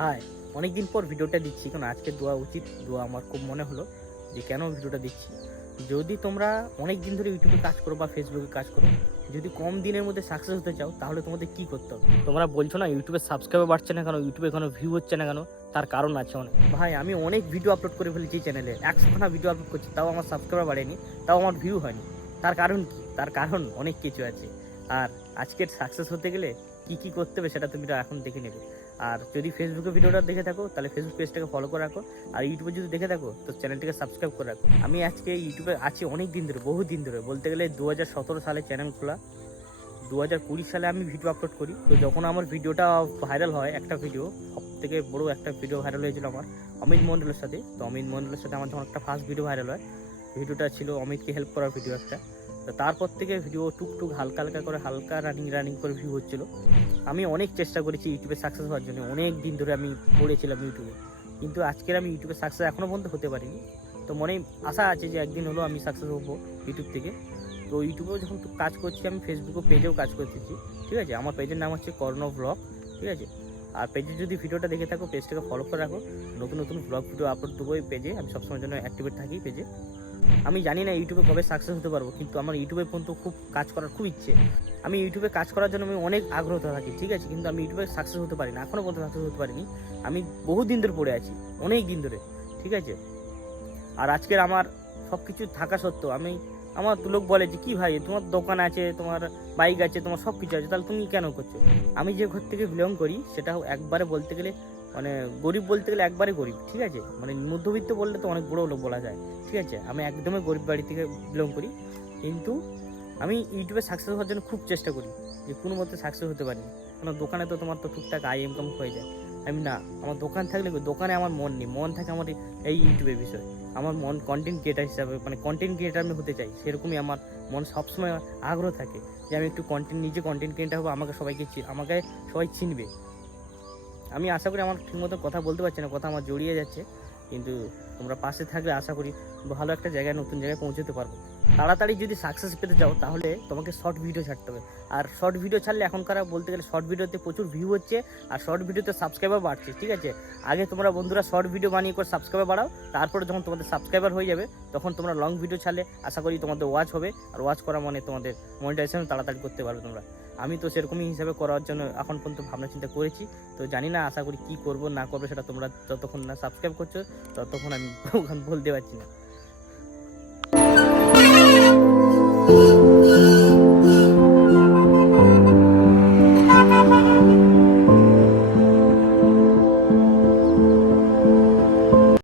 High অনেকদিন পর ভিডিওটা দিচ্ছি কারণ আজকে দোয়া উচিত দোয়া আমার খুব মনে হলো যে কেন ভিডিওটা দিচ্ছি। যদি তোমরা অনেক দিন ধরে ইউটিউবে কাজ করো বা ফেসবুকে কাজ করো যদি কম দিনের মধ্যে সাকসেস হতে চাও তাহলে তোমাদের কি করতে হবে? তোমরা বলছো না ইউটিউবে সাবস্ক্রাইবার বাড়ছে না কেন? ইউটিউবে কোনো ভিউ হচ্ছে না কেন? তার কারণ আছে অনেক। ভাই আমি অনেক ভিডিও আপলোড করে ফেলেছি চ্যানেলে একশোখানা ভিডিও আপলোড করছি তাও আমার সাবস্ক্রাইবার বাড়েনি তাও আমার ভিউ হয়নি। তার কারণ কি? তার কারণ অনেক কিছু আছে। আর আজকের সাকসেস হতে গেলে কি কি করতে হবে সেটা তুমি এখন দেখে নেবে। আর যদি ফেসবুকে ভিডিওটা দেখে থাকো, তাহলে ফেসবুক পেজটাকে ফলো করে রাখো। আর ইউটিউবে যদি দেখে থাকো, তো চ্যানেলটাকে সাবস্ক্রাইব করে রাখো। আমি আজকে ইউটিউবে আছি অনেক দিন ধরে, বহু দিন ধরে। বলতে গেলে দু হাজার সতেরো সালে চ্যানেল খোলা। দু হাজার কুড়ি সালে আমি ভিডিও আপলোড করি। তো যখন আমার ভিডিওটা ভাইরাল হয়, একটা ভিডিও সব থেকে বড় একটা ভিডিও ভাইরাল হয়েছিল আমার, অমিত মন্ডলের সাথে। তো অমিত মন্ডলের সাথে আমার যখন একটা ফার্স্ট ভিডিও ভাইরাল হয় ভিডিওটা ছিল অমিতকে হেল্প করার ভিডিও একটা। তারপর থেকে ভিডিও টুকটুক হালকা হালকা করে, হালকা রানিং রানিং করে ভিউ হচ্ছিল। আমি অনেক চেষ্টা করেছি ইউটিউবে সাকসেস হওয়ার জন্য, অনেক দিন ধরে আমি পড়েছিলাম ইউটিউবে কিন্তু আজকের আমি ইউটিউবে সাকসেস এখনও পর্যন্ত হতে পারিনি। তো মনে, আশা আছে যে একদিন হলো আমি সাকসেস হব ইউটিউব থেকে। তো ইউটিউবেও যখন কাজ করছি, আমি ফেসবুকে পেজেও কাজ করতেছি, ঠিক আছে? আমার পেজের নাম হচ্ছে কর্ণ ব্লগ ঠিক আছে? আর পেজে যদি ভিডিওটা দেখে থাকো পেজটাকে ফলো করে রাখো। নতুন নতুন ব্লগ ভিডিও আপলোড দেবো এই পেজে আমি সবসময় জন্য অ্যাক্টিভেট থাকি পেজে আমি জানি না ইউটিউবে কবে সাকসেস হতে পারব, কিন্তু আমার ইউটিউবে পর্যন্ত খুব কাজ করার খুব ইচ্ছে। আমি ইউটিউবে কাজ করার জন্য আমি অনেক আগ্রহ থাকি, ঠিক আছে? কিন্তু আমি ইউটিউবে সাকসেস হতে পারি না এখনও পর্যন্ত সাকসেস হতে পারিনি। আমি বহু দিন ধরে পড়ে আছি, অনেক দিন ধরে, ঠিক আছে? আর আজকের আমার সব কিছু থাকা সত্ত্বেও আমি, আমার লোক বলে যে, কী ভাই, তোমার দোকান আছে, তোমার বাইক আছে, তোমার সব কিছু আছে, তাহলে তুমি কেন করছ? আমি যে ঘর থেকে বিলং করি, সেটা একবারে বলতে গেলে মানে গরিব বলতে গেলে একবারে গরিব, ঠিক আছে? মানে মধ্যবিত্ত বললে তো অনেক বড় লোক বলা যায়, ঠিক আছে? আমি একদমই গরিব বাড়ি থেকে বিলং করি, কিন্তু আমি ইউটিউবে সাকসেস হওয়ার জন্য খুব চেষ্টা করি যে কোনো মতে সাকসেস হতে পারি। কারণ দোকানে তো তোমার তো টুকটাক আই ইনকাম হয়ে যায়। আমি না, আমার দোকান থাকলে দোকানে আমার মন নেই, মন থাকে আমার এই ইউটিউবের বিষয়। আমার মন কন্টেন্ট ক্রিয়েটার হিসাবে মানে কন্টেন্ট ক্রিয়েটার আমি হতে চাই, সেরকমই আমার মন সবসময় আগ্রহ থাকে যে আমি একটু কন্টেন্ট নিজে কন্টেন্ট ক্রিয়েটার হব, আমাকে সবাইকে আমাকে সবাই চিনবে। আমি আশা করি আমার ঠিকমতো কথা বলতে পারছি না, কথা আমার জড়িয়ে যাচ্ছে, কিন্তু তোমরা পাশে থাকলে আশা করি ভালো একটা জায়গায়, নতুন জায়গায় পৌঁছতে পারব। তাড়াতাড়ি যদি সাকসেস পেতে চাও, তাহলে তোমাকে শর্ট ভিডিও ছাড়তে হবে। আর শর্ট ভিডিও ছাড়লে এখনকার বলতে গেলে শর্ট ভিডিওতে প্রচুর ভিউ হচ্ছে, আর শর্ট ভিডিওতে সাবস্ক্রাইবার বাড়ছে, ঠিক আছে? আগে তোমরা বন্ধুরা শর্ট ভিডিও বানিয়ে করে সাবস্ক্রাইবার বাড়াও, তারপরে যখন তোমাদের সাবস্ক্রাইবার হয়ে যাবে, তখন তোমরা লং ভিডিও ছাড়লে আশা করি তোমাদের ওয়াচ হবে, আর ওয়াচ করা মানে তোমাদের মনিটাইজেশন তাড়াতাড়ি করতে পারবে তোমরা। আমি তো সেরকমই হিসাবে করার জন্য এখন পর্যন্ত ভাবনা চিন্তা করেছি। তো জানি না আশা করি কি করব, না করব, সেটা তোমরা যতক্ষণ না সাবস্ক্রাইব করছ, ততক্ষণ আমি ওখানে বলতে পারছি না।